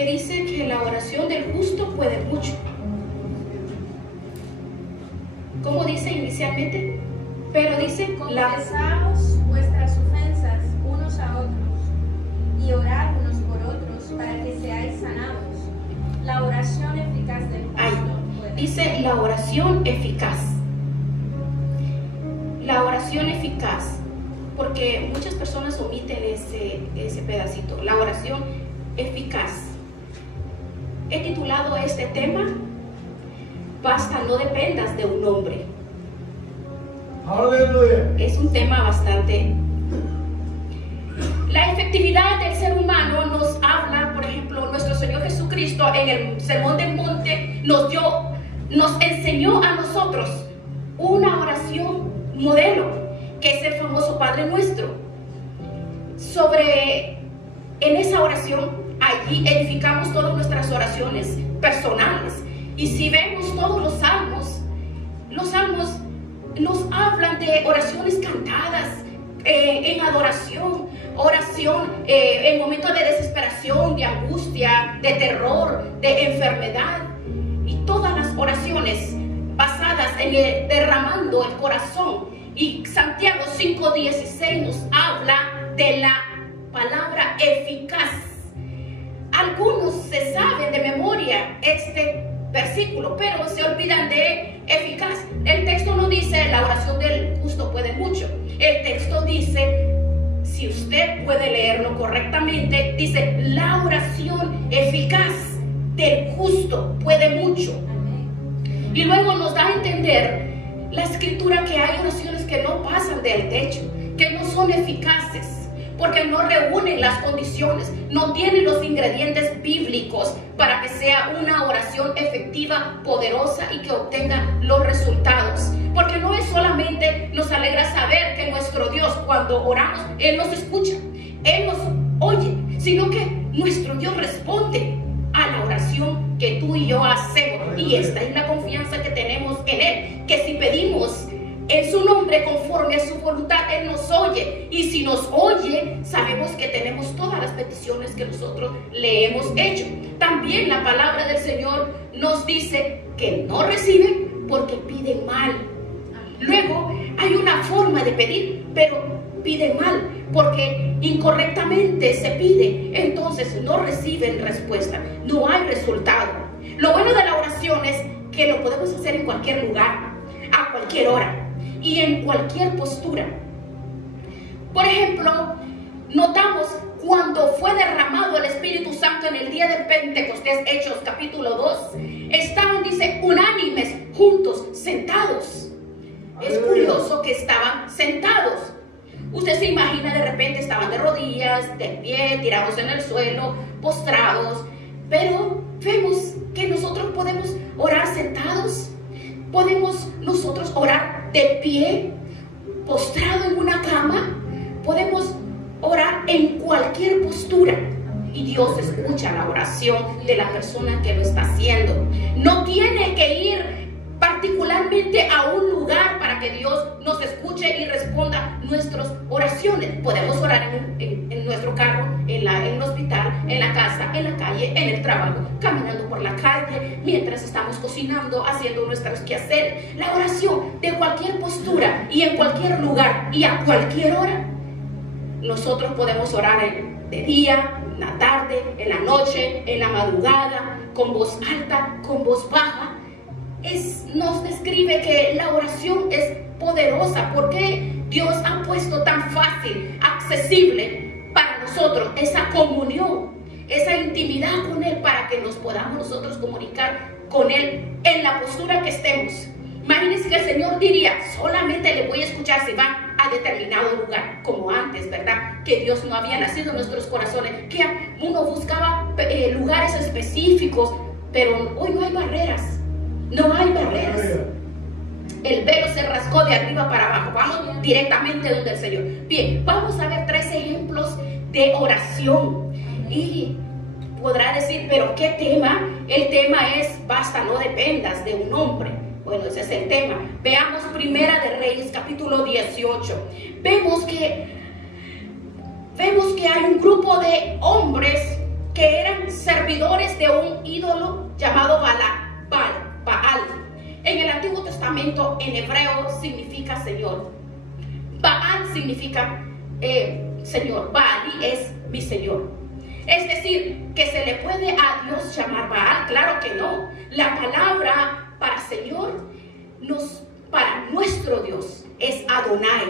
que dice que la oración del justo puede mucho. ¿Cómo dice inicialmente? Pero dice, confesamos vuestras ofensas unos a otros y orad unos por otros para que seáis sanados. La oración eficaz del justo puede. Dice la oración eficaz. La oración eficaz, porque muchas personas omiten ese pedacito. La oración eficaz. He titulado este tema, basta no dependas de un hombre. Aleluya. Es un tema bastante. La efectividad del ser humano nos habla, por ejemplo, nuestro Señor Jesucristo en el Sermón del Monte nos enseñó a nosotros una oración modelo, que es el famoso Padre Nuestro. En esa oración, allí edificamos todas nuestras oraciones personales. Y si vemos todos los salmos nos hablan de oraciones cantadas en adoración, oración en momentos de desesperación, de angustia, de terror, de enfermedad, y todas las oraciones basadas en derramando el corazón. Y Santiago 5:16 nos habla de la palabra eficaz. Algunos se saben de memoria este versículo, pero se olvidan de eficaz. El texto no dice la oración del justo puede mucho. El texto dice, si usted puede leerlo correctamente, dice la oración eficaz del justo puede mucho. Y luego nos da a entender la escritura que hay oraciones que no pasan del techo, que no son eficaces, porque no reúnen las condiciones, no tienen los ingredientes bíblicos para que sea una oración efectiva, poderosa y que obtenga los resultados. Porque no es solamente nos alegra saber que nuestro Dios, cuando oramos, Él nos escucha, Él nos oye, sino que nuestro Dios responde a la oración que tú y yo hacemos. Y esta es la confianza que tenemos en Él, que si pedimos en su nombre conforme a su voluntad, Él nos oye. Y si nos oye, sabemos que tenemos todas las peticiones que nosotros le hemos hecho. También la palabra del Señor nos dice que no reciben porque piden mal. Luego hay una forma de pedir, pero piden mal porque incorrectamente se pide. Entonces no reciben respuesta, no hay resultado. Lo bueno de la oración es que lo podemos hacer en cualquier lugar, a cualquier hora y en cualquier postura. Por ejemplo, notamos cuando fue derramado el Espíritu Santo en el día de Pentecostés, Hechos capítulo 2, estaban, dice, unánimes, juntos, sentados. Es curioso que estaban sentados. Usted se imagina, de repente estaban de rodillas, de pie, tirados en el suelo, postrados. Pero vemos que nosotros podemos orar sentados, podemos nosotros orar de pie, postrado en una cama, podemos orar en cualquier postura. Y Dios escucha la oración de la persona que lo está haciendo. No tiene que ir particularmente a un lugar para que Dios nos escuche y responda nuestras oraciones. Podemos orar en nuestro carro, en el hospital, en la casa, en la calle, en el trabajo, caminando por la calle, mientras estamos cocinando, haciendo nuestros quehaceres. La oración de cualquier postura y en cualquier lugar y a cualquier hora. Nosotros podemos orar de día, en la tarde, en la noche, en la madrugada, con voz alta, con voz baja. Nos describe que la oración es poderosa porque Dios ha puesto tan fácil, accesible para nosotros esa comunión, esa intimidad con Él, para que nos podamos nosotros comunicar con Él en la postura que estemos. Imagínense que el Señor diría, solamente le voy a escuchar si van a determinado lugar, como antes, ¿verdad? Que Dios no había nacido en nuestros corazones, que uno buscaba lugares específicos, pero hoy no hay barreras. No hay barreras. El velo se rasgó de arriba para abajo. Vamos directamente donde el Señor. Bien, vamos a ver 3 ejemplos de oración. Y podrá decir, pero ¿qué tema? El tema es, basta no dependas de un hombre. Bueno, ese es el tema. Veamos Primera de Reyes, capítulo 18. Vemos que hay un grupo de hombres que eran servidores servidores de un ídolo llamado Baal. En el Antiguo Testamento, en hebreo, significa Señor. Baal significa Señor. Baal es mi Señor. Es decir, que se le puede a Dios llamar Baal. Claro que no. La palabra para Señor, para nuestro Dios, es Adonai.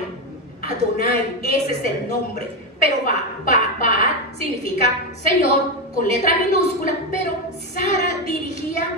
Adonai, ese es el nombre. Pero Baal significa Señor con letra minúscula, pero Sara dirigía,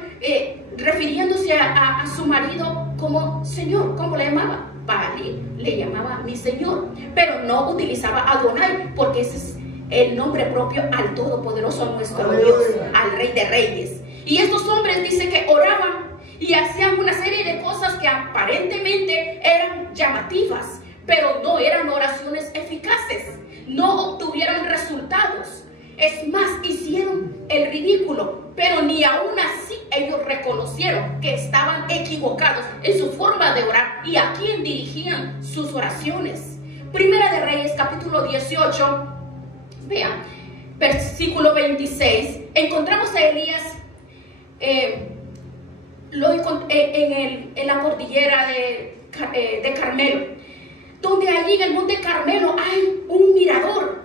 refiriéndose a su marido como Señor. ¿Cómo le llamaba? Baal, le llamaba mi Señor, pero no utilizaba Adonai, porque ese es el nombre propio al Todopoderoso, nuestro Dios, al Rey de Reyes. Y estos hombres dicen que oraban y hacían una serie de cosas que aparentemente eran llamativas, pero no eran oraciones eficaces. No obtuvieron resultados. Es más, hicieron el ridículo, pero ni aún así ellos reconocieron que estaban equivocados en su forma de orar y a quién dirigían sus oraciones. Primera de Reyes, capítulo 18, vean, versículo 26. Encontramos a Elías en la cordillera de Carmelo, donde allí en el monte Carmelo hay un mirador.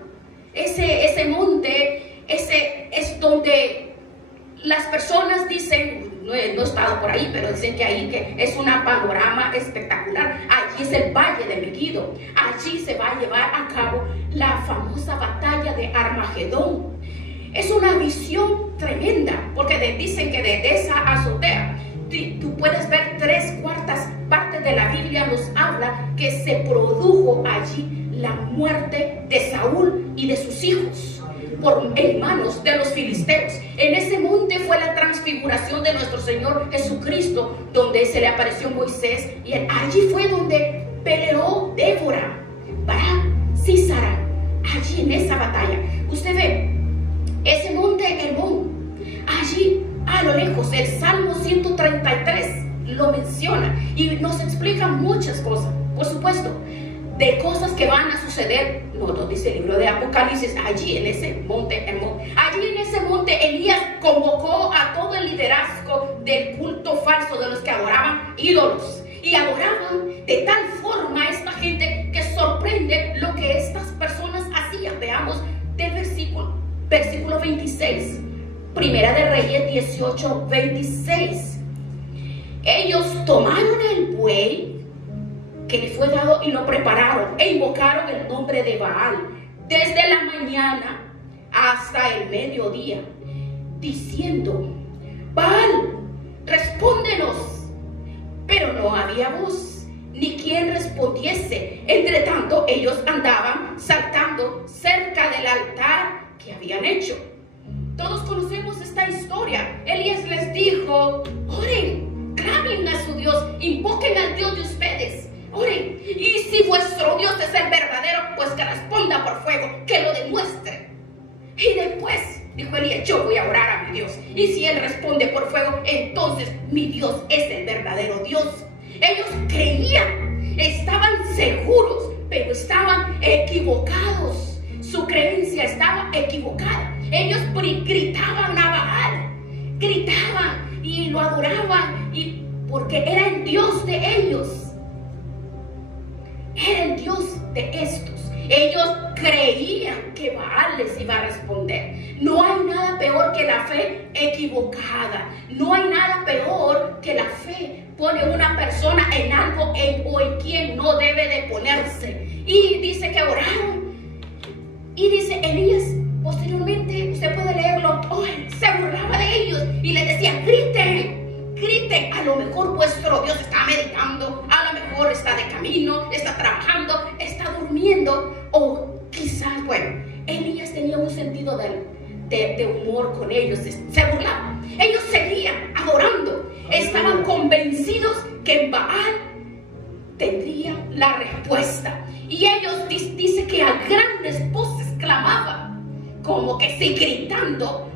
Ese monte, ese es donde las personas dicen, no he estado por ahí, pero dicen que ahí que es una panorama espectacular. Allí es el Valle de Megiddo. Allí se va a llevar a cabo la famosa batalla de Armagedón. Es una visión tremenda, porque dicen que desde esa azotea tú puedes ver 3/4 partes de la Biblia. Nos habla que se produjo allí la muerte de Saúl y de sus hijos en manos de los filisteos. En ese monte fue la transfiguración de nuestro Señor Jesucristo, donde se le apareció Moisés, y allí fue donde peleó Débora, Barak, Sísara, allí en esa batalla. Usted ve ese monte Hermón, allí a lo lejos. El Salmo 133 lo menciona y nos explica muchas cosas, por supuesto, de cosas que van a suceder. Nos dice el libro de Apocalipsis, allí en ese monte Hermón. Allí en ese monte Elías convocó a todo el liderazgo del culto falso, de los que adoraban ídolos, y adoraban de tal forma a esta gente que sorprende lo que estas personas hacían. Veamos del versículo 26, Primera de Reyes 18, 26. Ellos tomaron el buey que le fue dado y lo prepararon e invocaron el nombre de Baal desde la mañana hasta el mediodía, diciendo: Baal, respóndenos. Pero no había voz, ni quien respondiese. Entre tanto, ellos andaban saltando cerca del altar que habían hecho. Todos conocemos esta historia. Elías les dijo: oren, clamen a su Dios, invoquen al Dios de ustedes, oren, y si vuestro Dios es el verdadero, pues que responda por fuego, que lo demuestre. Y después dijo Elías: yo voy a orar a mi Dios, y si él responde por fuego, entonces mi Dios es el verdadero Dios. Ellos creían, estaban seguros, pero estaban equivocados. Su creencia estaba equivocada. Ellos gritaban a Baal, gritaban y lo adoraban, y porque era el Dios de ellos, era el Dios de estos. Ellos creían que Baal les iba a responder. No hay nada peor que la fe equivocada. No hay nada peor que la fe pone una persona en algo o en quien no debe de ponerse. Y dice que oraron. Y dice Elías, posteriormente, usted puede leerlo, se burlaba de ellos y les decía: griten, griten. A lo mejor vuestro Dios está meditando, a lo mejor está de camino, está trabajando, está durmiendo, o quizás, bueno, Elías tenía un sentido de humor con ellos, se burlaba. Ellos seguían adorando, estaban convencidos que en Baal tendría la respuesta. Y ellos dice que a grandes voces clamaban, como que sí, gritando,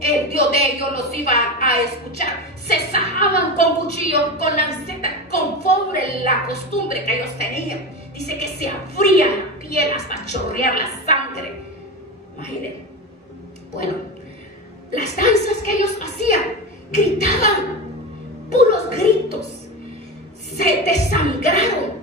el Dios de ellos los iba a escuchar. Se sajaban con cuchillo, con lanceta, conforme la costumbre que ellos tenían. Dice que se abrían la piel hasta chorrear la sangre. Imaginen. Bueno, las danzas que ellos hacían, gritaban, puros gritos, se desangraron.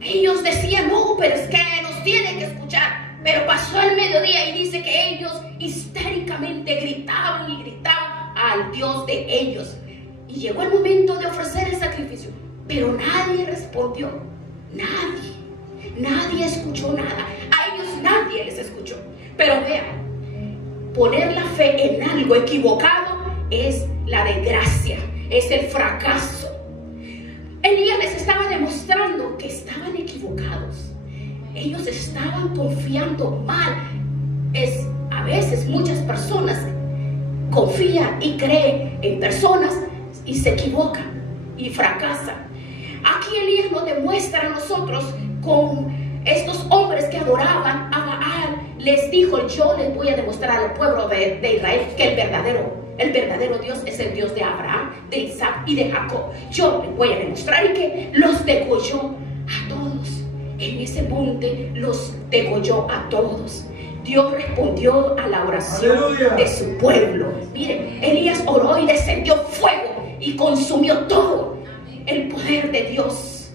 Ellos decían, no, pero es que nos tienen que escuchar. Pero pasó el mediodía y dice que ellos histéricamente gritaban y gritaban al Dios de ellos. Y llegó el momento de ofrecer el sacrificio, pero nadie respondió. Nadie escuchó nada. A ellos nadie les escuchó. Pero vean, poner la fe en algo equivocado es la desgracia, es el fracaso. Elías les estaba demostrando que estaban equivocados. Ellos estaban confiando mal. A veces muchas personas confían y creen en personas y se equivocan y fracasan. Aquí Elías nos demuestra a nosotros con estos hombres que adoraban a Baal. Les dijo, yo les voy a demostrar al pueblo de Israel que el verdadero Dios es el Dios de Abraham, de Isaac y de Jacob. Yo les voy a demostrar, y que los degolló a todos. En ese monte los degolló a todos. Dios respondió a la oración ¡Aleluya! De su pueblo. Miren, Elías oró y descendió fuego y consumió todo. El poder de Dios,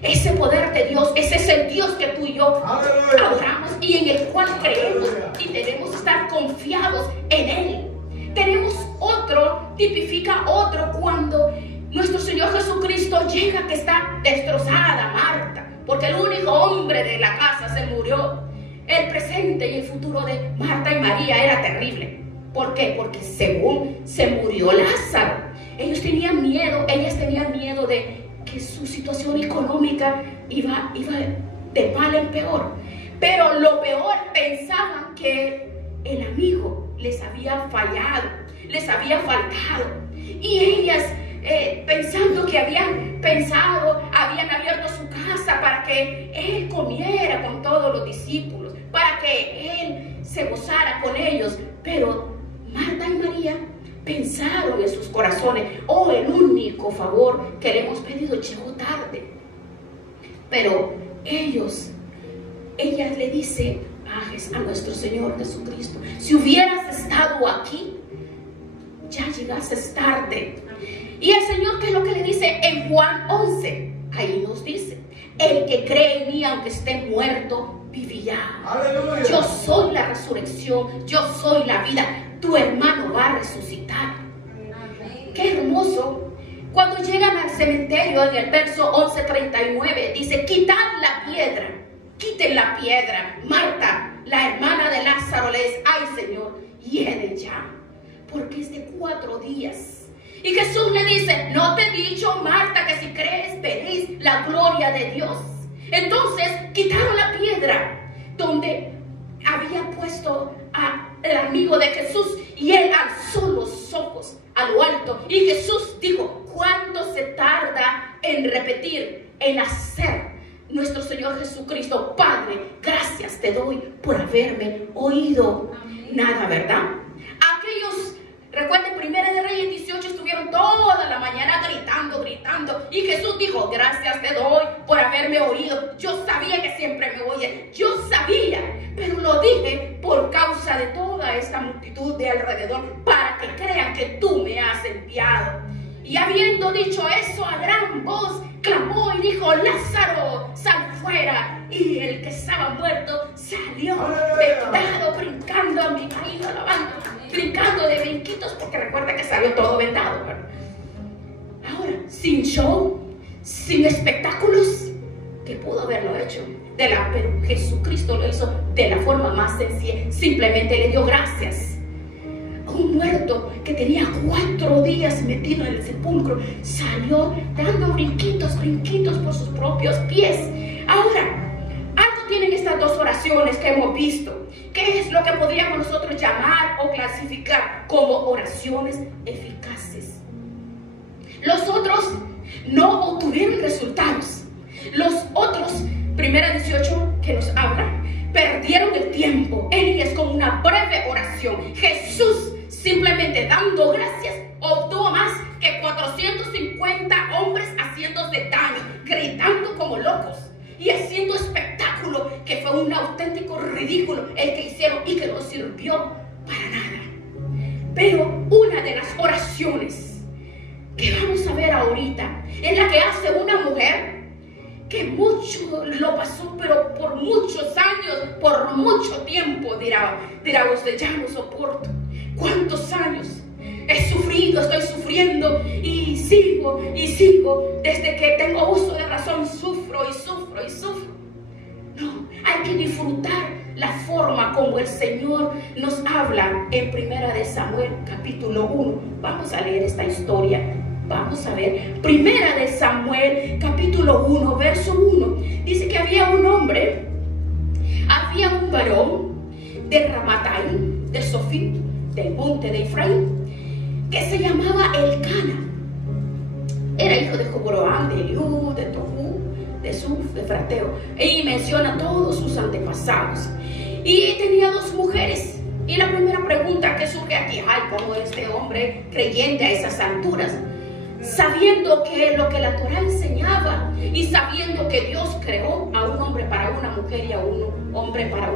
ese poder de Dios, ese es el Dios que tú y yo ¡Aleluya! Adoramos y en el cual creemos. ¡Aleluya! Y debemos estar confiados en Él. Tenemos otro, tipifica otro, cuando nuestro Señor Jesucristo llega, que está destrozada Marta, porque el único hombre de la casa se murió. El presente y el futuro de Marta y María era terrible. ¿Por qué? Porque según se murió Lázaro, ellas tenían miedo de que su situación económica iba de mal en peor. Pero lo peor, pensaban que el amigo les había fallado, les había faltado. Y ellas, pensando que habían abierto su casa para que él comiera con todos los discípulos, para que él se gozara con ellos. Pero Marta y María pensaron en sus corazones, oh, el único favor que le hemos pedido llegó tarde. Pero ellas le dicen a nuestro Señor Jesucristo, si hubieras estado aquí, ya llegases tarde. Y el Señor, ¿qué es lo que le dice en Juan 11? Ahí nos dice, el que cree en mí, aunque esté muerto, vivirá. ¡Aleluya! Yo soy la resurrección, yo soy la vida. Tu hermano va a resucitar. ¡Amén! Qué hermoso. Cuando llegan al cementerio, en el verso 11:39, dice, quitad la piedra, quiten la piedra. Marta, la hermana de Lázaro, le dice, ay Señor, hiede ya, porque es de 4 días. Y Jesús le dice, ¿no te he dicho, Marta, que si crees veréis la gloria de Dios? Entonces quitaron la piedra donde había puesto al amigo de Jesús, y él alzó los ojos a lo alto, y Jesús dijo, ¿cuánto se tarda en repetir, en hacer nuestro Señor Jesucristo? Padre, gracias te doy por haberme oído. Amén. Nada, ¿verdad? Aquellos, recuerden, 1 de Reyes 18, estuvieron toda la mañana gritando, y Jesús dijo, gracias te doy por haberme oído. Yo sabía que siempre me oye, yo sabía, pero lo dije por causa de toda esta multitud de alrededor, para que crean que tú me has enviado. Y habiendo dicho eso, a gran voz clamó y dijo, Lázaro, sal fuera. Y el que estaba muerto salió vendado, brincando a mi marido, alabando, brincando de brinquitos, porque recuerda que salió todo vendado, ¿verdad? Ahora, sin show, sin espectáculos, que pudo haberlo hecho, pero Jesucristo lo hizo de la forma más sencilla. Simplemente le dio gracias. Un muerto que tenía 4 días metido en el sepulcro salió dando brinquitos por sus propios pies. Ahora, algo tienen estas dos oraciones que hemos visto. ¿Qué es lo que podríamos nosotros llamar o clasificar como oraciones eficaces? Los otros no obtuvieron resultados. Los otros, 1:18, que nos habla, perdieron el tiempo. Elías con una breve oración. Jesús, simplemente dando gracias, obtuvo más que 450 hombres haciéndose daño, gritando como locos y haciendo espectáculo, que fue un auténtico ridículo el que hicieron y que no sirvió para nada. Pero una de las oraciones que vamos a ver ahorita es la que hace una mujer que mucho lo pasó, pero por muchos años, por mucho tiempo, dirá usted, ya no soporto. ¿Cuántos años he sufrido, estoy sufriendo y sigo, desde que tengo uso de razón, sufro y sufro y sufro? No, hay que disfrutar la forma como el Señor nos habla en 1 de Samuel capítulo 1. Vamos a leer esta historia. Vamos a ver, 1 de Samuel capítulo 1, verso 1. Dice que había un varón de Ramataim, de Sofí, del monte de Efraín, que se llamaba Elcana. Era hijo de Jobroam, de Eliú, de Tohu, de Suf, de Frateo. Y menciona todos sus antepasados. Y tenía 2 mujeres. Y la primera pregunta que surge aquí, ay, ¿cómo este hombre creyente a esas alturas? Sabiendo que lo que la Torah enseñaba y sabiendo que Dios creó a un hombre para una mujer y a un hombre para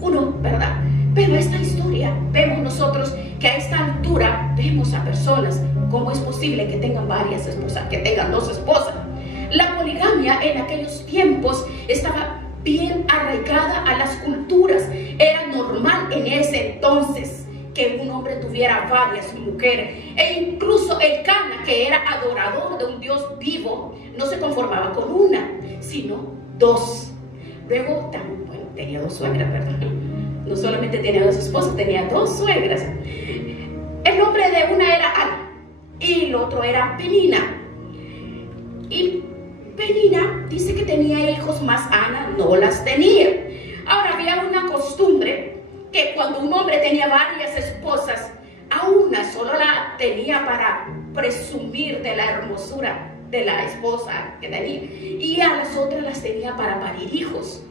uno, ¿verdad? Pero esta historia, vemos nosotros que a esta altura vemos a personas, ¿cómo es posible que tengan varias esposas, que tengan 2 esposas? La poligamia en aquellos tiempos estaba bien arraigada a las culturas. Era normal en ese entonces que un hombre tuviera varias mujeres. E incluso Elcana, que era adorador de un Dios vivo, no se conformaba con una, sino 2. Luego, bueno, tenía 2 suegras, ¿verdad? No solamente tenía 2 esposas, tenía 2 suegras. El nombre de una era Ana y el otro era Penina. Y Penina dice que tenía hijos, más Ana no las tenía. Ahora, había una costumbre que cuando un hombre tenía varias esposas, a una solo la tenía para presumir de la hermosura de la esposa que tenía, y a las otras las tenía para parir hijos,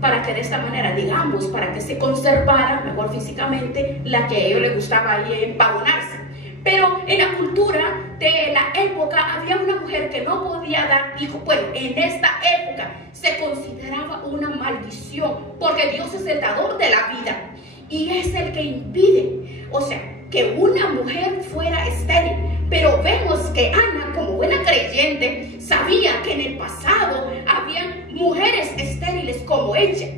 para que de esta manera, digamos, para que se conservara mejor físicamente la que a ellos les gustaba ahí empavonarse. Pero en la cultura de la época había una mujer que no podía dar hijos. Bueno, en esta época se consideraba una maldición, porque Dios es el dador de la vida y es el que impide, o sea, que una mujer fuera estéril. Pero vemos que Ana, como buena creyente, sabía que en el pasado había mujeres estériles como ella.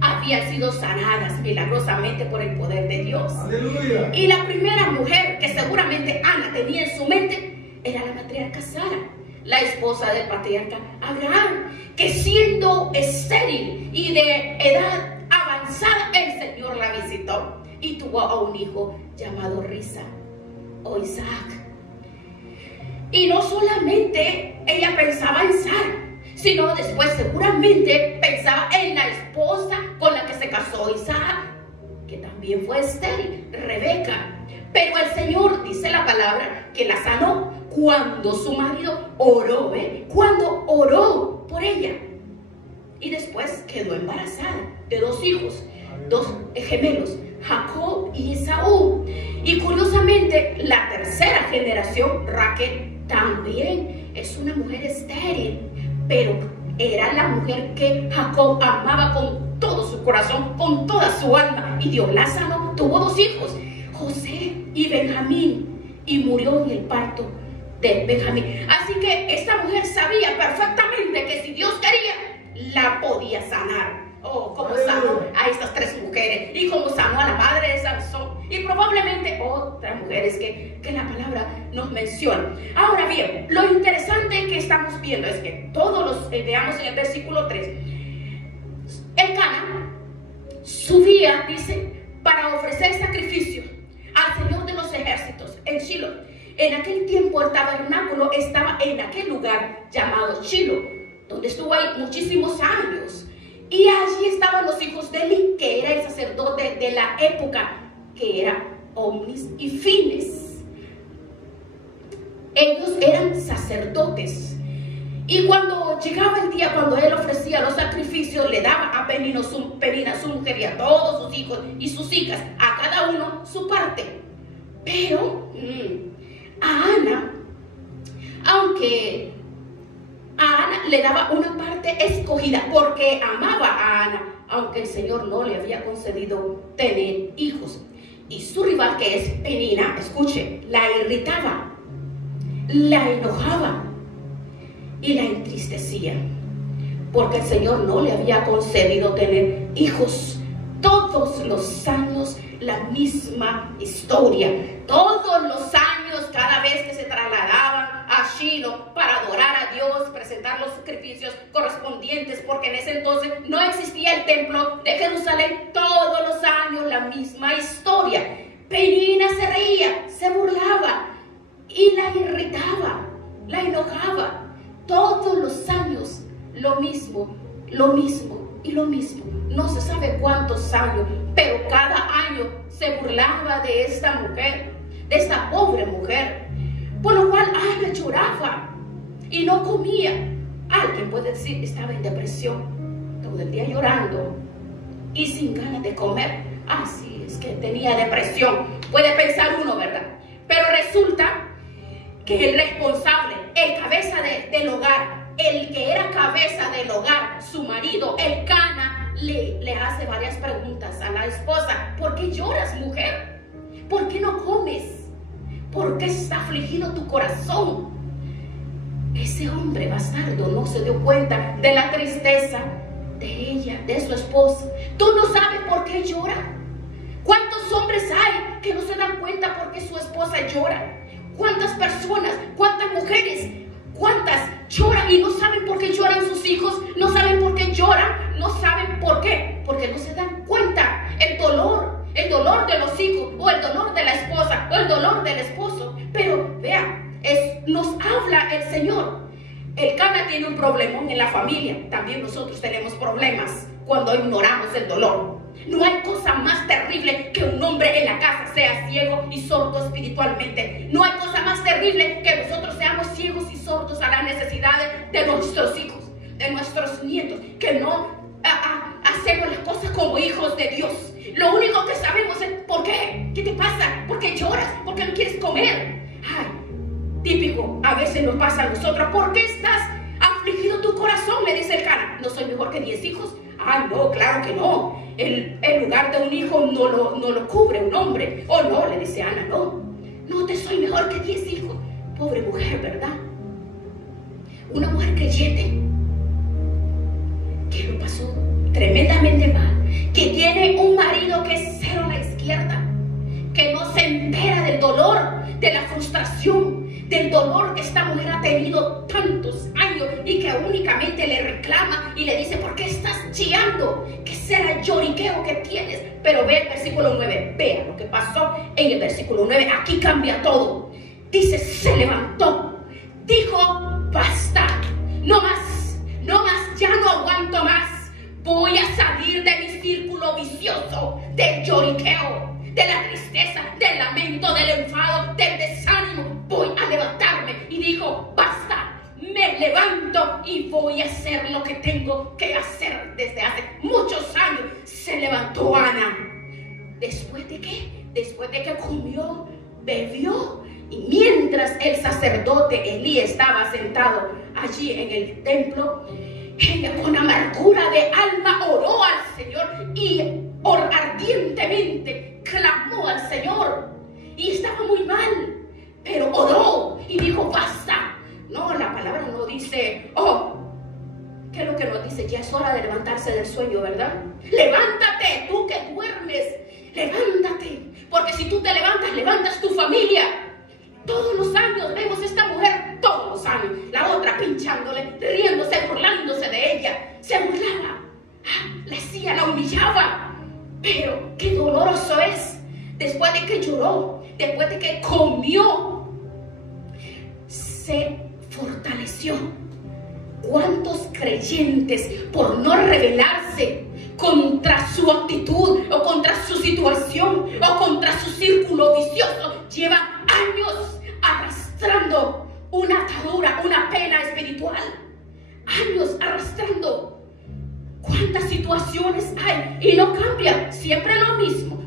Habían sido sanadas milagrosamente por el poder de Dios. ¡Aleluya! Y la primera mujer que seguramente Ana tenía en su mente era la matriarca Sara, la esposa del patriarca Abraham, que siendo estéril y de edad avanzada, el Señor la visitó y tuvo a un hijo llamado Risa o Isaac. Y no solamente ella pensaba en Sara, sino después seguramente pensaba en la esposa con la que se casó Isaac, que también fue estéril, Rebeca. Pero el Señor, dice la palabra, que la sanó cuando su marido oró, cuando oró por ella. Y después quedó embarazada de 2 hijos, 2 gemelos, Jacob y Esaú. Y curiosamente, la tercera generación, Raquel, también es una mujer estéril, pero era la mujer que Jacob amaba con todo su corazón, con toda su alma, y Dios la sanó. Tuvo 2 hijos, José y Benjamín, y murió en el parto de Benjamín. Así que esta mujer sabía perfectamente que si Dios quería, la podía sanar. Oh, como sanó a estas 3 mujeres, y como sanó a la madre de Sansón, y probablemente otras mujeres que la palabra nos menciona. Ahora bien, lo interesante que estamos viendo es que todos los veamos en el versículo 3. Elcana subía, dice, para ofrecer sacrificio al Señor de los ejércitos en Shilo. En aquel tiempo el tabernáculo estaba en aquel lugar llamado Shilo, donde estuvo ahí muchísimos años. Y allí estaban los hijos de Eli, que era el sacerdote de la época, que era Omnis y Fines. Ellos eran sacerdotes. Y cuando llegaba el día, cuando él ofrecía los sacrificios, le daba a Penina, su mujer, y a todos sus hijos y sus hijas, a cada uno su parte. Pero a Ana, aunque a Ana le daba una parte escogida, porque amaba a Ana, aunque el Señor no le había concedido tener hijos. Y su arriba, que es Penina, escuche, la irritaba, la enojaba y la entristecía, porque el Señor no le había concedido tener hijos. Todos los años la misma historia, todos los años, cada vez que se trasladaban a Shiloh para adorar a Dios, presentar los sacrificios correspondientes, porque en ese entonces no existía el templo de Jerusalén. Todos los años la misma historia. Penina se reía, se burlaba y la irritaba, la enojaba. Todos los años lo mismo y lo mismo. No se sabe cuántos años, pero cada año se burlaba de esta mujer, de esta pobre mujer, por lo cual Ana lloraba y no comía. Alguien puede decir, estaba en depresión, todo el día llorando y sin ganas de comer. Así es que tenía depresión, puede pensar uno, ¿verdad? Pero resulta que el responsable, el cabeza del hogar, el que era cabeza del hogar, su marido, el Cana, le hace varias preguntas a la esposa. ¿Por qué lloras, mujer? ¿Por qué no comes? ¿Por qué está afligido tu corazón? Ese hombre bastardo no se dio cuenta de la tristeza de ella, de su esposa. ¿Tú no sabes por qué llora? ¿Cuántos hombres hay que no se dan cuenta por qué su esposa llora? ¿Cuántas personas, cuántas mujeres, cuántas lloran y no saben por qué lloran sus hijos? No saben por qué lloran, no saben por qué, porque no se dan cuenta. El dolor de los hijos, o el dolor de la esposa, o el dolor del esposo. Pero vea, nos habla el Señor. El Cana tiene un problemón en la familia. También nosotros tenemos problemas cuando ignoramos el dolor. No hay cosa más terrible que un hombre en la casa sea ciego y sordo espiritualmente. No hay cosa más terrible que nosotros seamos ciegos y sordos a las necesidades de nuestros hijos, de nuestros nietos, que no hacemos las cosas como hijos de Dios. Lo único que sabemos es ¿por qué? ¿Qué te pasa? ¿Por qué lloras? ¿Por qué no quieres comer? Ay, típico, a veces nos pasa a nosotros. ¿Por qué estás afligido tu corazón? Le dice el Cana. ¿No soy mejor que 10 hijos? Ah, no, claro que no. El lugar de un hijo no lo cubre un hombre. Oh, no, le dice Ana, no te soy mejor que 10 hijos. Pobre mujer, ¿verdad? Una mujer creyente que lo pasó tremendamente mal, que tiene un marido que es cero a la izquierda, que no se entera del dolor, de la frustración, del dolor que esta mujer ha tenido tantos años y que únicamente le reclama y le dice: ¿por qué estás chillando? ¿Qué será el lloriqueo que tienes? Pero ve el versículo 9, vea lo que pasó en el versículo 9, aquí cambia todo. Dice, se levantó, dijo, basta, no más, ya no aguanto más. Voy a salir de mi círculo vicioso del lloriqueo, de la tristeza, del lamento, del enfado, del desánimo. Voy a levantarme. Y dijo, basta, me levanto y voy a hacer lo que tengo que hacer desde hace muchos años. Se levantó Ana. ¿Después de qué? Después de que comió, bebió. Y mientras el sacerdote Elí estaba sentado allí en el templo, ella con amargura de alma oró al Señor y ardientemente clamó al Señor. Y estaba muy mal, pero oró y dijo, basta. No, la palabra no dice, ¿qué es lo que nos dice? Ya es hora de levantarse del sueño, ¿verdad? Levántate, tú que duermes, levántate. Porque si tú te levantas, levantas tu familia. Todos los años vemos a esta mujer, todos los años, la otra pinchándole, riéndose, burlándose de ella. Se burlaba, la hacía, la humillaba. Pero qué doloroso es, después de que lloró, después de que comió, se fortaleció. ¿Cuántos creyentes, por no rebelarse contra su actitud o contra su situación o contra su círculo vicioso, llevan años arrastrando una atadura, una pena espiritual? Años arrastrando. ¿Cuántas situaciones hay? Y no cambia, siempre lo mismo,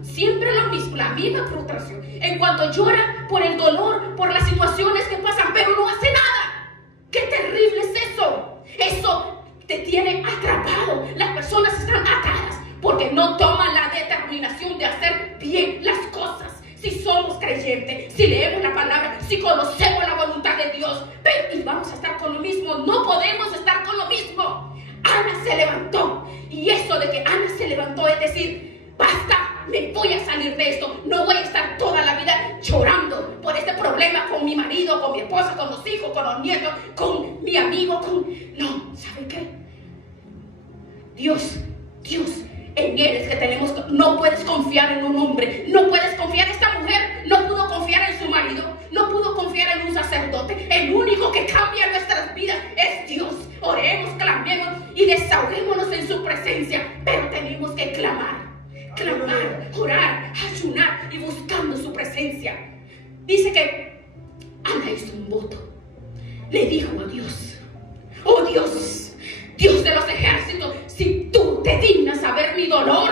la misma frustración. En cuanto llora por el dolor, por las situaciones que pasan, pero no hace nada. ¡Qué terrible es eso! Eso te tiene atrapado. Las personas están atadas porque no toman la determinación de hacer bien las cosas. Si creyente, si leemos la palabra, si conocemos la voluntad de Dios, y vamos a estar con lo mismo. No podemos estar con lo mismo. Ana se levantó, y eso de que Ana se levantó es decir, basta, me voy a salir de esto. No voy a estar toda la vida llorando por este problema con mi marido, con mi esposa, con los hijos, con los nietos, con mi amigo, No, ¿sabe qué? Dios, en Él es que tenemos. No puedes confiar en un hombre, no puedes confiar. Esta mujer no pudo confiar en su marido, no pudo confiar en un sacerdote. El único que cambia nuestras vidas es Dios. Oremos, clamemos y desahoguémonos en su presencia, pero tenemos que clamar, orar, ayunar y buscando su presencia. Dice que Ana hizo un voto, le dijo a Dios: oh Dios, Dios de los ejércitos, si tú te dignas a ver mi dolor,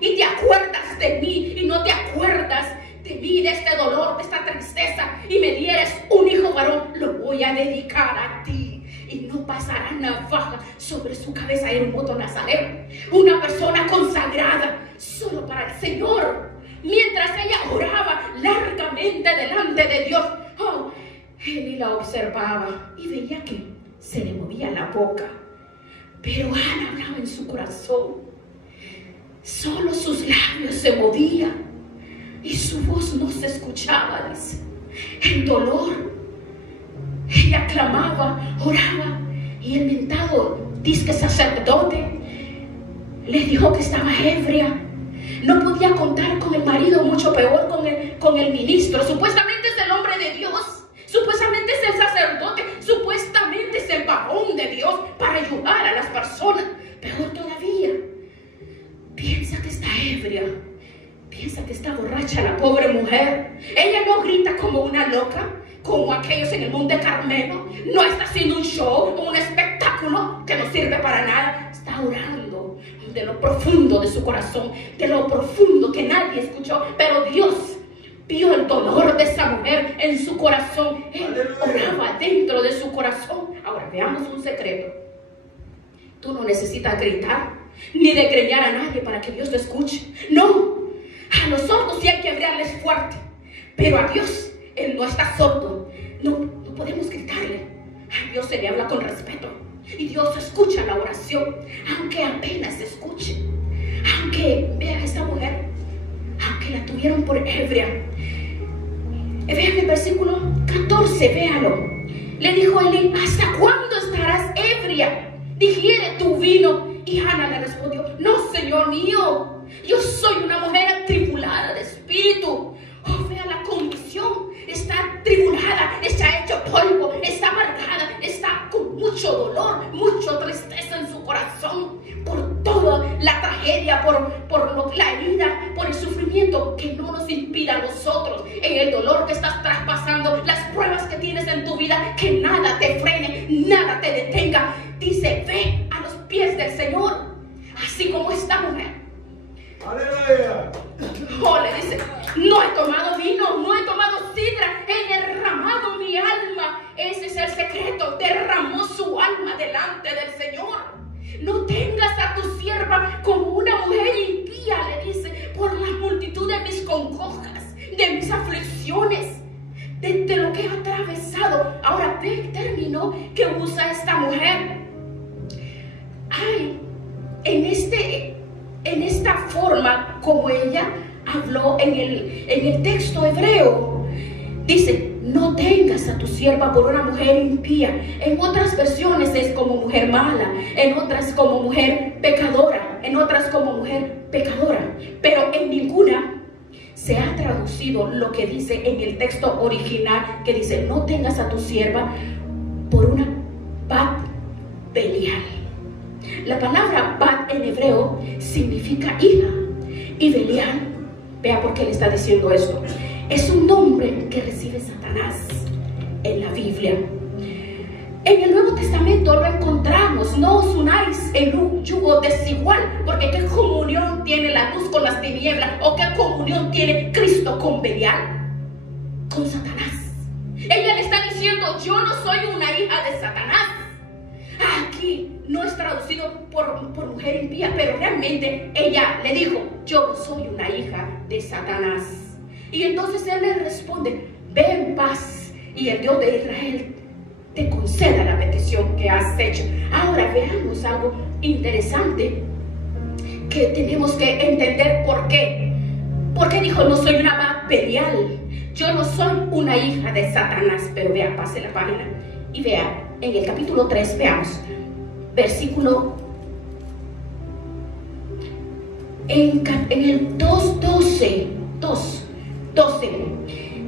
y te acuerdas de mí, y no te acuerdas de mí, de este dolor, de esta tristeza, y me dieres un hijo varón, lo voy a dedicar a ti, y no pasará navaja sobre su cabeza. Era un voto nazareno, una persona consagrada solo para el Señor. Mientras ella oraba largamente delante de Dios, Eli la observaba y veía que se le movía la boca, pero Ana hablaba en su corazón. Solo sus labios se movían y su voz no se escuchaba, dice. El dolor. Ella clamaba, oraba, y el mentado disque sacerdote le dijo que estaba ebria. No podía contar con el marido, mucho peor con el ministro. Supuestamente es el hombre de Dios, supuestamente es el sacerdote, supuestamente es el varón de Dios para ayudar a las personas. Peor todavía, piensa que está ebria, piensa que está borracha la pobre mujer. Ella no grita como una loca, como aquellos en el Monte Carmelo. No está haciendo un show o un espectáculo que no sirve para nada. Está orando de lo profundo de su corazón, de lo profundo que nadie escuchó, pero Dios vio el dolor de esa mujer en su corazón. Él oraba dentro de su corazón. Ahora veamos un secreto. Tú no necesitas gritar ni decreñar a nadie para que Dios te escuche. No, a los sordos sí hay que hablarles fuerte, pero a Dios, Él no está sordo. No podemos gritarle. A Dios se le habla con respeto, y Dios escucha la oración, aunque apenas se escuche. Aunque vea a esta mujer, aunque la tuvieron por ebria. Vean el versículo 14, véalo. Le dijo Eli: ¿hasta cuándo estarás ebria? Digiere tu vino. Y Ana le respondió: no, Señor mío, yo soy una mujer atribulada de espíritu. Vea la condición, está atribulada, está hecho polvo, está amargada, está con mucho dolor, mucha tristeza en su corazón, por toda la tragedia, por la herida, por el sufrimiento. Que no nos impida a nosotros en el dolor que estás traspasando, las pruebas que tienes en tu vida, que nada te frene, nada te detenga. Dice: ve a los pies del Señor, así como esta mujer. ¡Aleluya! Le dice: no he tomado vino, no he tomado sidra, he derramado mi alma. Ese es el secreto, derramó su alma delante del Señor. No tengas a tu sierva como una mujer impía, le dice, por la multitud de mis congojas, de mis aflicciones, de lo que he atravesado. Ahora ve el término que usa esta mujer. En esta forma como ella habló en el texto hebreo, dice: no tengas a tu sierva por una mujer impía. En otras versiones es como mujer mala, en otras como mujer pecadora, en otras como mujer pecadora, pero en ninguna se ha traducido lo que dice en el texto original, que dice: no tengas a tu sierva por una bat Belial. La palabra bat en hebreo significa hija, y Belial, vea por qué le está diciendo esto, es un nombre que recibe Satanás en la Biblia. En el Nuevo Testamento lo encontramos: no os unáis en un yugo desigual, porque ¿qué comunión tiene la luz con las tinieblas? ¿O qué comunión tiene Cristo con Belial? Con Satanás. Ella le está diciendo: yo no soy una hija de Satanás. Aquí no es traducido por mujer impía, pero realmente ella le dijo: yo soy una hija de Satanás. Y entonces él le responde: ve en paz y el Dios de Israel te conceda la petición que has hecho. Ahora veamos algo interesante que tenemos que entender. ¿Por qué? Porque dijo: no soy una Belial, yo no soy una hija de Satanás. Pero vea, pase la página y vea en el capítulo 3, veamos versículo en el 2:12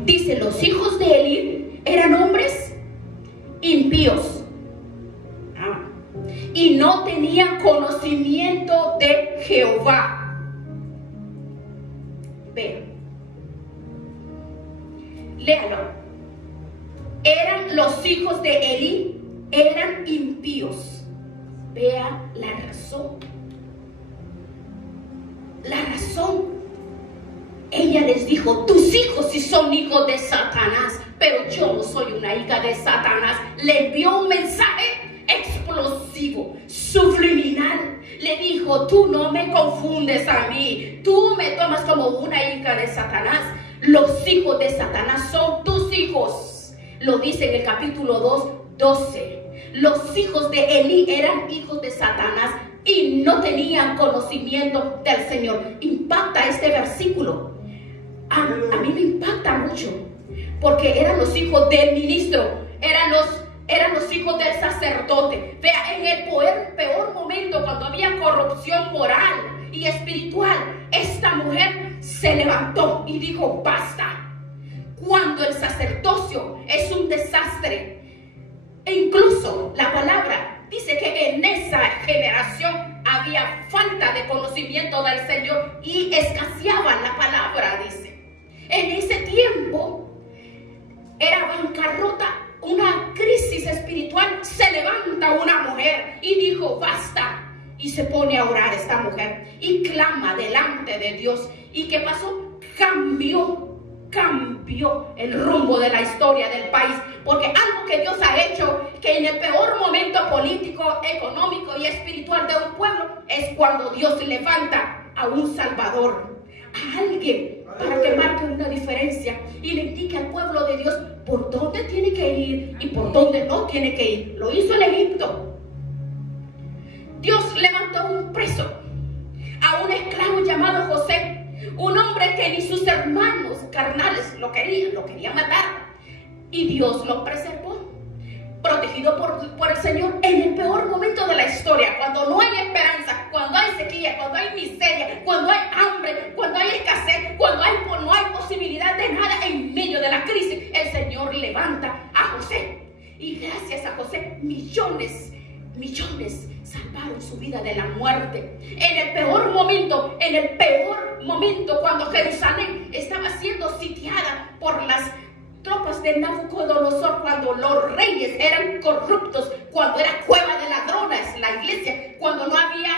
dice: los hijos de Eli eran hombres impíos y no tenían conocimiento de Jehová. Ve, léalo. Eran los hijos de Eli, eran impíos. Vea la razón. La razón. Ella les dijo: tus hijos sí son hijos de Satanás, pero yo no soy una hija de Satanás. Le envió un mensaje explosivo, subliminal. Le dijo: tú no me confundes a mí, tú me tomas como una hija de Satanás. Los hijos de Satanás son tus hijos. Lo dice en el capítulo 2:12. Los hijos de Eli eran hijos de Satanás y no tenían conocimiento del Señor. Impacta este versículo. A mí me impacta mucho, porque eran los hijos del ministro, eran los hijos del sacerdote. Vea, en el peor momento, cuando había corrupción moral y espiritual, esta mujer se levantó y dijo: basta. Cuando el sacerdocio es un desastre, e incluso la palabra dice que en esa generación había falta de conocimiento del Señor y escaseaba la palabra, dice. En ese tiempo era bancarrota, una crisis espiritual. Se levanta una mujer y dijo: basta. Y se pone a orar esta mujer y clama delante de Dios. ¿Y qué pasó? Cambió el rumbo de la historia del país. Porque algo que Dios ha hecho, que en el peor momento político, económico y espiritual de un pueblo, es cuando Dios levanta a un salvador, a alguien para que marque una diferencia y le indique al pueblo de Dios por dónde tiene que ir y por dónde no tiene que ir. Lo hizo en Egipto. Dios levantó un preso, a un esclavo llamado José, un hombre que ni sus hermanos carnales lo querían matar, y Dios lo preservó, protegido por el Señor en el peor momento de la historia, cuando no hay esperanza, cuando hay sequía, cuando hay miseria, cuando hay hambre, cuando hay escasez, cuando no hay posibilidad de nada. En medio de la crisis, el Señor levanta a José, y gracias a José millones salvaron su vida de la muerte. En el peor momento, cuando Jerusalén estaba siendo sitiada por las tropas de Nabucodonosor, cuando los reyes eran corruptos, cuando era cueva de ladrones la iglesia, cuando no había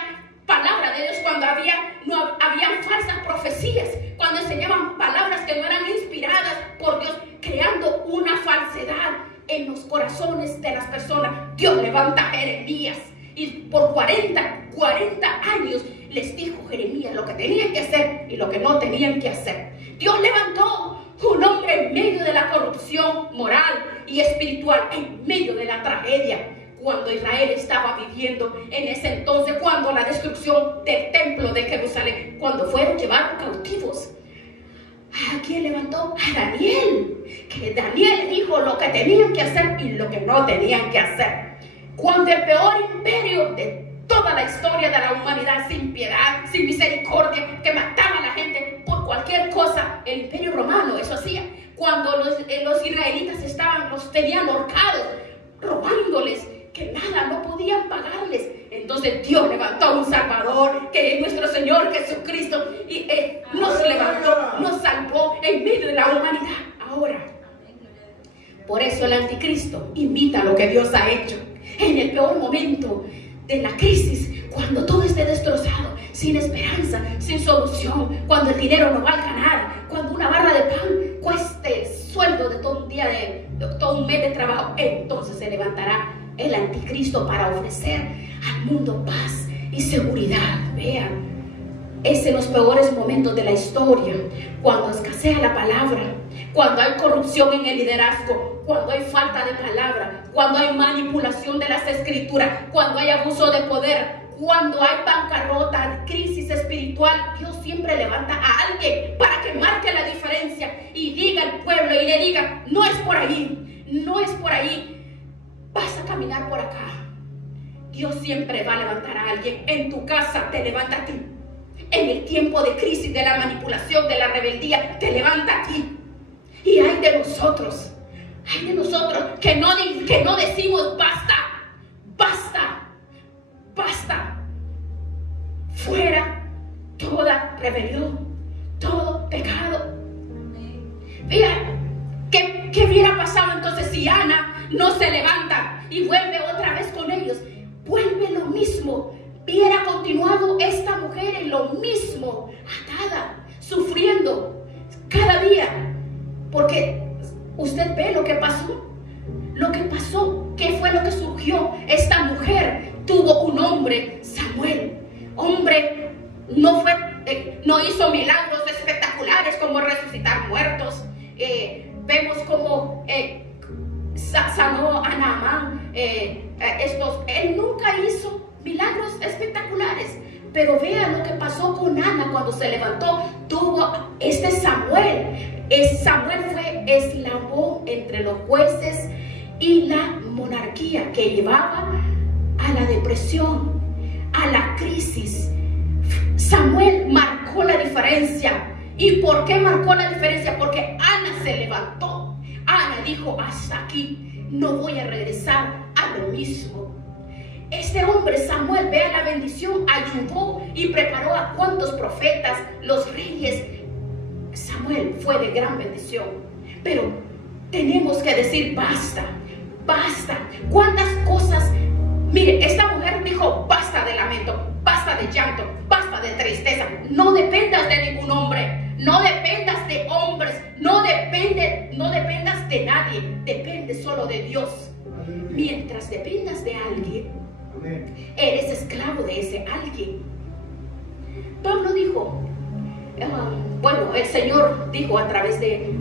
palabra de Dios, cuando habían falsas profecías, cuando enseñaban palabras que no eran inspiradas por Dios, creando una falsedad en los corazones de las personas. Dios levanta a Jeremías, y por 40 años les dijo Jeremías lo que tenían que hacer y lo que no tenían que hacer. Dios levantó un hombre en medio de la corrupción moral y espiritual, en medio de la tragedia, cuando Israel estaba viviendo en ese entonces, cuando la destrucción del templo de Jerusalén, cuando fueron llevados cautivos. ¿A quién levantó? A Daniel, que Daniel dijo lo que tenían que hacer y lo que no tenían que hacer. Cuando el peor imperio de toda la historia de la humanidad, sin piedad, sin misericordia, que mataba a la gente por cualquier cosa, el imperio romano eso hacía. Cuando los israelitas los tenían ahorcados, robándoles, que nada, no podían pagarles. Entonces Dios levantó a un Salvador, que es nuestro Señor Jesucristo, y nos levantó, nos salvó en medio de la humanidad. Ahora, por eso el anticristo imita lo que Dios ha hecho. En el peor momento de la crisis, cuando todo esté destrozado, sin esperanza, sin solución, cuando el dinero no valga nada, cuando una barra de pan cueste el sueldo de todo un día, de todo un mes de trabajo, entonces se levantará el anticristo para ofrecer al mundo paz y seguridad. Vean, es en los peores momentos de la historia, cuando escasea la palabra, cuando hay corrupción en el liderazgo, cuando hay falta de palabra, cuando hay manipulación de las escrituras, cuando hay abuso de poder, cuando hay bancarrota, crisis espiritual. Dios siempre levanta a alguien para que marque la diferencia y diga al pueblo y le diga: no es por ahí, no es por ahí, vas a caminar por acá. Dios siempre va a levantar a alguien. En tu casa te levanta a ti. En el tiempo de crisis, de la manipulación, de la rebeldía, te levanta a ti. Y hay de nosotros que no decimos basta, basta, basta. Fuera toda rebelión, todo pecado. Mira, ¿qué hubiera pasado entonces si Ana no se levanta y vuelve otra vez con ellos? Vuelve lo mismo. Hubiera continuado esta mujer en lo mismo, atada, sufriendo cada día. Porque usted ve lo que pasó. ¿Qué fue lo que surgió? Esta mujer tuvo un hombre, Samuel. Hombre, no hizo milagros espectaculares como resucitar muertos. Vemos como sanó a Naamán. Él nunca hizo milagros espectaculares. Pero vean lo que pasó con Ana cuando se levantó. Tuvo Samuel. Samuel fue eslabón entre los jueces y la monarquía, que llevaba a la depresión, a la crisis. Samuel marcó la diferencia. ¿Y por qué marcó la diferencia? Porque Ana se levantó. Ana dijo: hasta aquí, no voy a regresar a lo mismo. Este hombre, Samuel, vea la bendición, ayudó y preparó a cuantos profetas, los reyes. Samuel fue de gran bendición. Pero tenemos que decir: basta, basta. ¿Cuántas cosas? Mire, esta mujer dijo: basta de lamento, basta de llanto, basta de tristeza. No dependas de ningún hombre, no dependas de hombres, no dependas de nadie, depende solo de Dios. Mientras dependas de alguien, eres esclavo de ese alguien. Pablo dijo, el Señor dijo a través de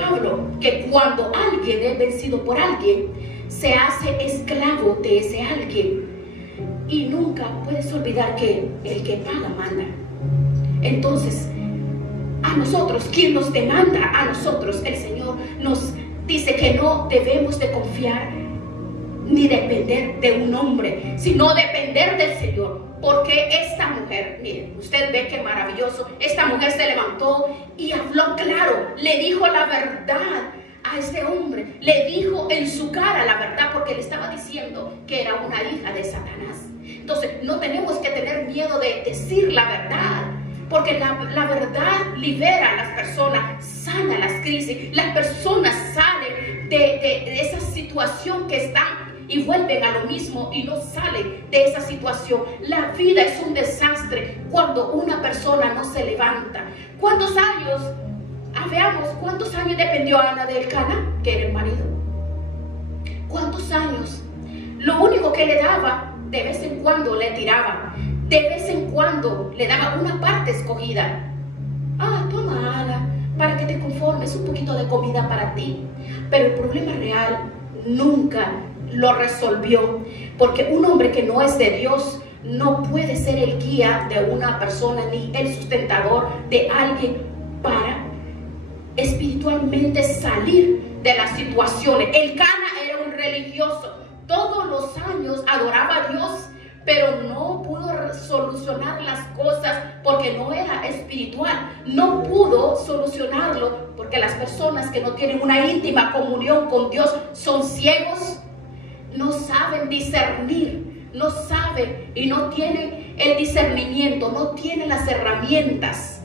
Pablo, que cuando alguien es vencido por alguien, se hace esclavo de ese alguien. Y nunca puedes olvidar que el que paga manda. Entonces, a nosotros, ¿quién nos demanda? A nosotros, el Señor nos dice que no debemos de confiar ni depender de un hombre, sino depender del Señor. Porque esta mujer, miren, usted ve que maravilloso, esta mujer se levantó y habló claro, le dijo la verdad a este hombre, le dijo en su cara la verdad, porque le estaba diciendo que era una hija de Satanás. Entonces no tenemos que tener miedo de decir la verdad, porque la verdad libera a las personas, sana las crisis, las personas salen de esa situación que están y vuelven a lo mismo y no salen de esa situación. La vida es un desastre cuando una persona no se levanta. ¿Cuántos años? Veamos, ¿cuántos años dependió Ana de Elcana, que era el marido? ¿Cuántos años? Lo único que le daba, de vez en cuando le tiraba, de vez en cuando le daba una parte escogida. Toma, Ana, para que te conformes, un poquito de comida para ti. Pero el problema real nunca lo resolvió, porque un hombre que no es de Dios no puede ser el guía de una persona ni el sustentador de alguien para espiritualmente salir de las situaciones. Elcana era un religioso, todos los años adoraba a Dios, pero no pudo solucionar las cosas porque no era espiritual. No pudo solucionarlo porque las personas que no tienen una íntima comunión con Dios son ciegos, no saben discernir, no saben y no tienen el discernimiento, no tienen las herramientas.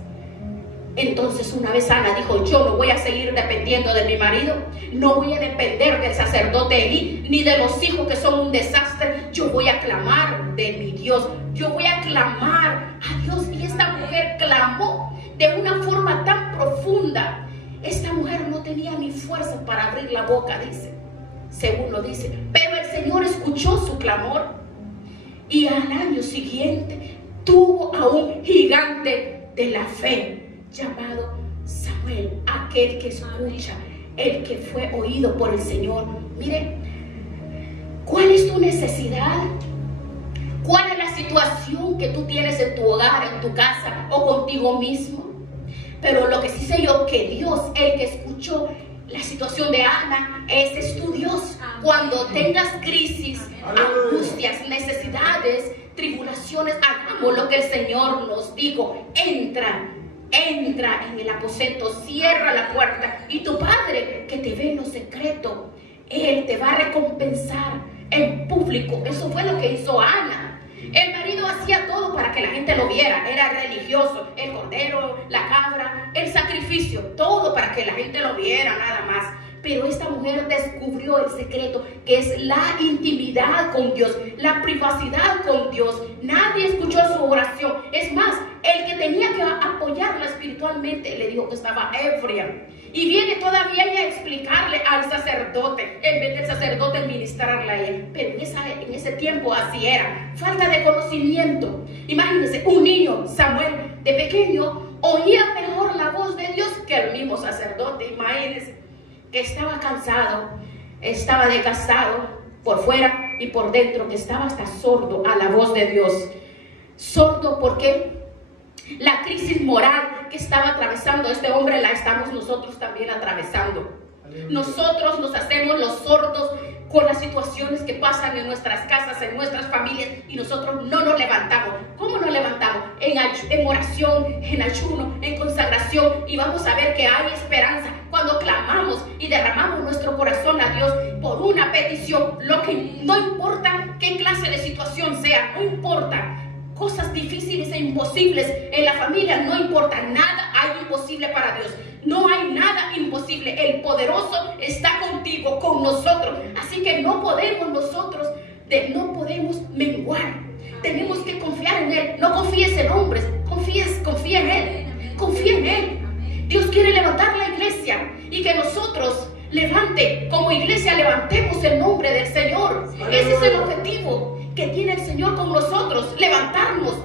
Entonces una vez Ana dijo: yo no voy a seguir dependiendo de mi marido, no voy a depender del sacerdote Elí, ni de los hijos que son un desastre. Yo voy a clamar de mi Dios, yo voy a clamar a Dios. Y esta mujer clamó de una forma tan profunda. Esta mujer no tenía ni fuerza para abrir la boca, dice, según lo dice, pero el Señor escuchó su clamor. Y al año siguiente tuvo a un gigante de la fe llamado Samuel, aquel que escucha, el que fue oído por el Señor. Mire, ¿cuál es tu necesidad? ¿Cuál es la situación que tú tienes en tu hogar, en tu casa o contigo mismo? Pero lo que sí sé yo, que Dios, el que escuchó la situación de Ana, ese es tu Dios. Cuando tengas crisis, angustias, necesidades, tribulaciones, hagamos lo que el Señor nos dijo. Entra en el aposento, cierra la puerta, y tu Padre que te ve en lo secreto, Él te va a recompensar en público. Eso fue lo que hizo Ana. El marido hacía todo para que la gente lo viera, era religioso, el cordero, la cabra, el sacrificio, todo para que la gente lo viera nada más. Pero esta mujer descubrió el secreto, que es la intimidad con Dios, la privacidad con Dios. Nadie escuchó su oración. Es más, el que tenía que apoyarla espiritualmente le dijo que estaba ebria. Y viene todavía ella a explicarle al sacerdote, en vez del sacerdote ministrarla a ella. Pero en ese tiempo así era, falta de conocimiento. Imagínense, un niño, Samuel, de pequeño, oía mejor la voz de Dios que el mismo sacerdote. Imagínense, que estaba cansado, estaba desgastado por fuera y por dentro, que estaba hasta sordo a la voz de Dios. Sordo porque la crisis moral que estaba atravesando este hombre la estamos nosotros también atravesando. Nosotros nos hacemos los sordos con las situaciones que pasan en nuestras casas, en nuestras familias, y nosotros no nos levantamos. ¿Cómo nos levantamos? En oración, en ayuno, en consagración, y vamos a ver que hay esperanza cuando clamamos y derramamos nuestro corazón a Dios por una petición. Lo que no importa qué clase de situación sea, no importa. Cosas difíciles e imposibles en la familia, no importa, nada hay imposible para Dios. No hay nada imposible. El poderoso está contigo, con nosotros. Así que no podemos nosotros, no podemos menguar. Tenemos que confiar en Él. No confíes en hombres, confía en Él. Confía en Él. Dios quiere levantar la iglesia y que nosotros como iglesia levantemos el nombre del Señor. Ese es el objetivo que tiene el Señor con nosotros, levantarnos.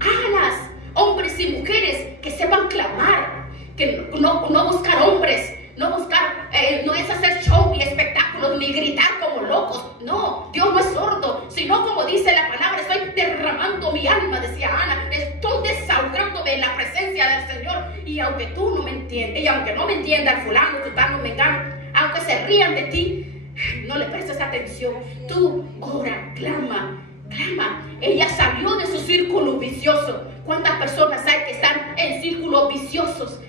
Alas, hombres y mujeres que sepan clamar, que no buscar hombres, no es hacer show y espectáculos ni gritar como locos. No, Dios no es sordo, sino como dice la palabra, estoy derramando mi alma, decía Ana, estoy desahogándome en la presencia del Señor. Y aunque tú no me entiendas, y aunque no me entienda el fulano, tutano, mengano, aunque se rían de ti, no le prestes atención. Tú ora, clama. Ella salió de su círculo vicioso. ¿Cuántas personas hay que están en círculos viciosos?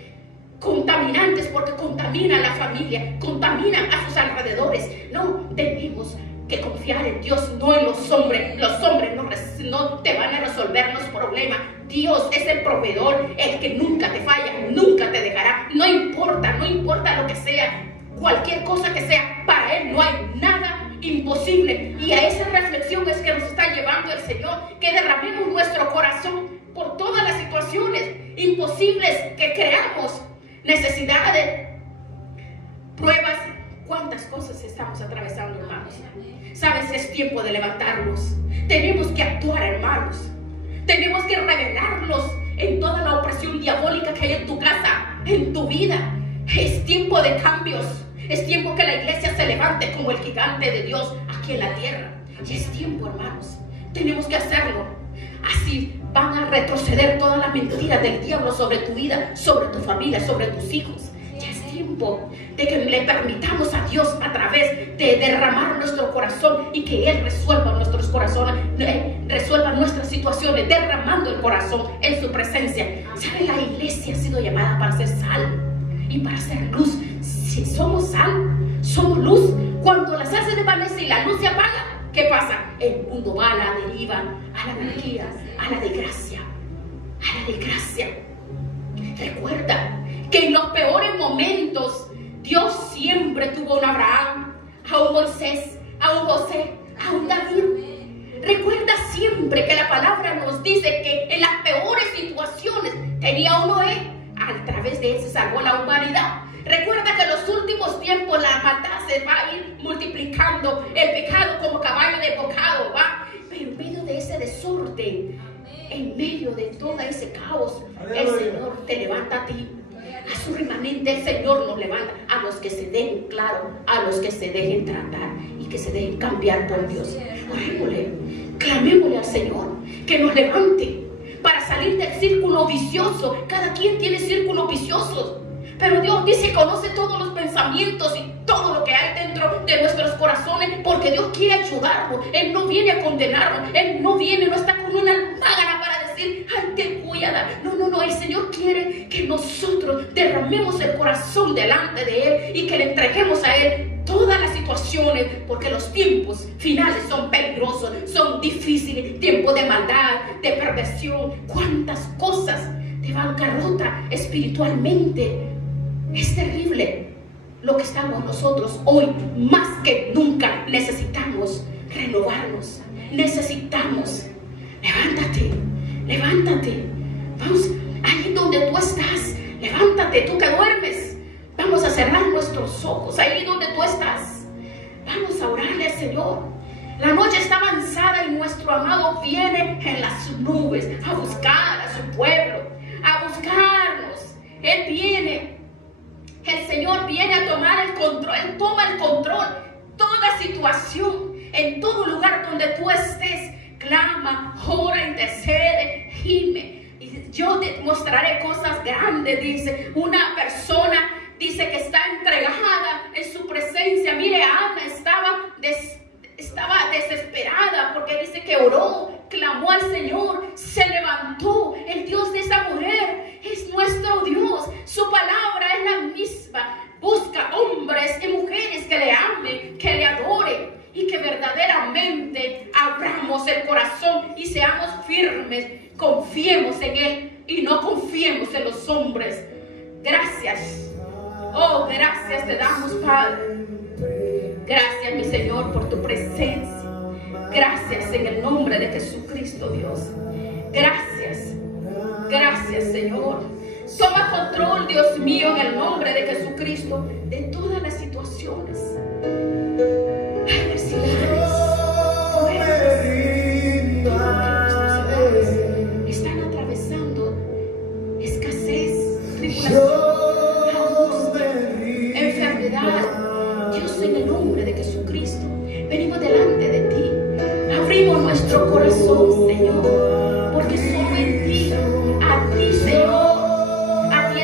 Contaminantes, porque contaminan la familia, contaminan a sus alrededores. No, tenemos que confiar en Dios, no en los hombres. Los hombres no te van a resolver los problemas. Dios es el proveedor, el que nunca te falla, nunca te dejará. No importa lo que sea, cualquier cosa que sea, para Él no hay nada imposible. Y a esa reflexión es que nos está llevando el Señor, que derramemos nuestro corazón por todas las situaciones imposibles que creamos, necesidades, pruebas. ¿Cuántas cosas estamos atravesando, hermanos? Sabes, es tiempo de levantarnos. Tenemos que actuar, hermanos. Tenemos que revelarnos en toda la opresión diabólica que hay en tu casa, en tu vida. Es tiempo de cambios. Es tiempo que la iglesia se levante como el gigante de Dios aquí en la tierra. Y es tiempo, hermanos. Tenemos que hacerlo. Así van a retroceder todas las mentiras del diablo sobre tu vida, sobre tu familia, sobre tus hijos. Ya es tiempo de que le permitamos a Dios a través de derramar nuestro corazón y que Él resuelva nuestros corazones, resuelva nuestras situaciones, derramando el corazón en su presencia. ¿Sabe? La iglesia ha sido llamada para ser sal y para ser luz. Si somos sal, somos luz. Cuando la sal se desvanece y la luz se apaga, ¿qué pasa? El mundo va a la deriva, a la anarquía, a la desgracia, Recuerda que en los peores momentos Dios siempre tuvo a un Abraham, a un Moisés, a un José, a un David. Recuerda siempre que la palabra nos dice que en las peores situaciones tenía un Noé. A través de él se salvó la humanidad. Recuerda que en los últimos tiempos la maldad se va a ir multiplicando, el pecado como caballo de bocado va. Pero en medio de ese desorden, en medio de todo ese caos, el Señor te levanta a ti. A su remanente el Señor nos levanta, a los que se dejen claro, a los que se dejen tratar y que se dejen cambiar por Dios. Orémosle, clamémosle al Señor que nos levante para salir del círculo vicioso. Cada quien tiene círculos viciosos, pero Dios dice que conoce todos los pensamientos y todo lo que hay dentro de nuestros corazones, porque Dios quiere ayudarnos. Él no viene a condenarnos, Él no está con una mágana para decir, ay, te voy a dar. No, el Señor quiere que nosotros derramemos el corazón delante de Él y que le entreguemos a Él todas las situaciones, porque los tiempos finales son peligrosos, son difíciles, tiempos de maldad, de perversión, cuántas cosas, de bancarrota espiritualmente. Es terrible lo que estamos nosotros hoy, más que nunca necesitamos renovarnos, necesitamos, levántate, vamos, ahí donde tú estás, levántate, tú que duermes, vamos a cerrar nuestros ojos, ahí donde tú estás, vamos a orarle al Señor. La noche está avanzada y nuestro amado viene en las nubes a buscar a su pueblo, a buscarnos. Él viene. El Señor viene a tomar el control. Él toma el control. Toda situación, en todo lugar donde tú estés, clama, ora, intercede, gime. Y yo te mostraré cosas grandes, dice. Una persona dice que está entregada en su presencia. Mire, Ana estaba desesperada porque dice que oró, clamó al Señor, se levantó. El Dios de esa mujer es nuestro Dios. Su palabra es la misma. Busca hombres y mujeres que le amen, que le adoren y que verdaderamente abramos el corazón y seamos firmes. Confiemos en Él y no confiemos en los hombres. Gracias. Oh, gracias te damos, Padre. Gracias, mi Señor, por tu presencia. Gracias en el nombre de Jesucristo, Dios. Gracias, Señor. Toma control, Dios mío, en el nombre de Jesucristo, de todas las situaciones, adversidades, pruebas que nuestros hogares están atravesando. Escasez, tribulación, angustia, enfermedad. Dios, en el nombre de Jesucristo, venimos delante de ti. Abrimos nuestro corazón, Señor, porque solo en ti, a ti, Señor, a ti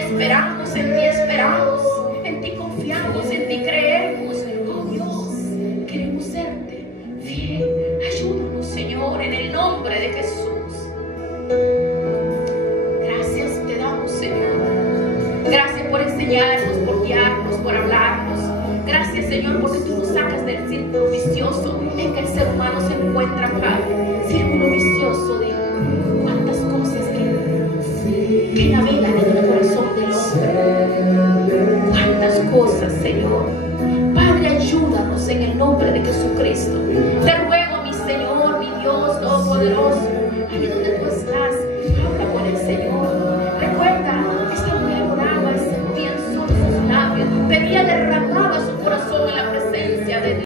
esperamos, en ti confiamos, en ti creemos. Oh Dios, queremos serte fiel. Ayúdanos, Señor, en el nombre de Jesús. Gracias te damos, Señor. Gracias por enseñarnos, por guiarnos, por hablarnos. Gracias, Señor, porque tú nos sacas del círculo vicioso en que el ser humano se encuentra, Padre. Círculo vicioso de cuántas cosas que navegan en el corazón del hombre. Cuántas cosas, Señor. Padre, ayúdanos en el nombre de Jesucristo. Te ruego, mi Señor, mi Dios Todopoderoso, ahí donde tú estás,